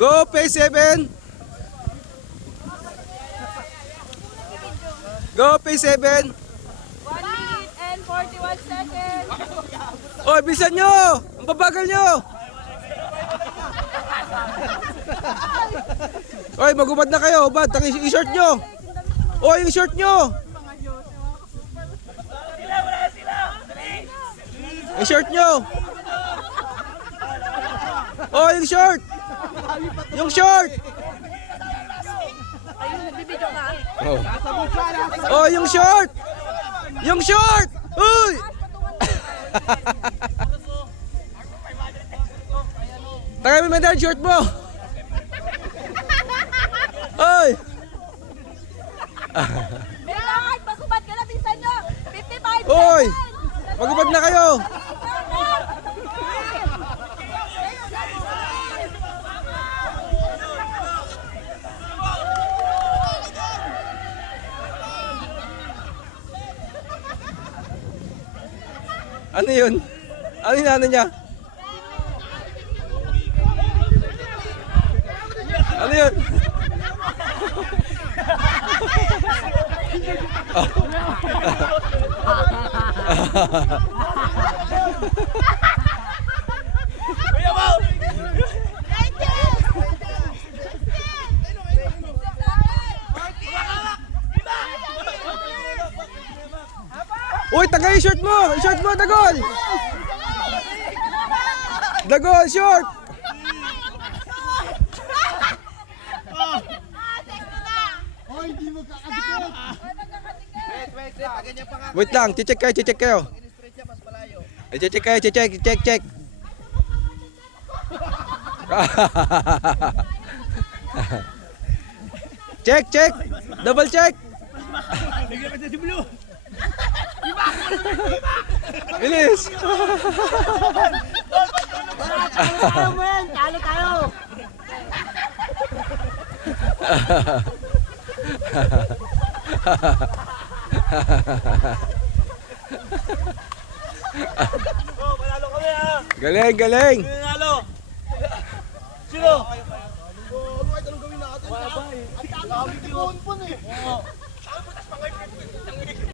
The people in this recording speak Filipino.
Go, phase 7. Go, phase 7. 1 minute and 41 seconds. Oy, bilisan nyo! Ang babagal nyo! Oy, magubad na kayo. Bad, i-short nyo. Oy, yung short nyo. I-short nyo. Oy, yung short. Yung short. Ayun, nagbibidyo ka. Oh, yung short. Yung short. Uy. Tagay mo yung short mo. Oy. Kailangan, magubad ka na, bilisan nyo. 55 Oy. seconds. Magubad na kayo. Ano yun? Ano yung ano niya? Ano yun? Uy, tagay short mo! Short mo, Dagol! Dagol, short! Wait lang, check kayo. Check kayo, check. Check. Double check. Bilis. Talo tayo. Oh, panalo kami ha. Galing. Panalo. Sino? Ano kahit anong gawin natin? Ang dami, tipon-pon eh.